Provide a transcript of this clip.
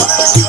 Thank you.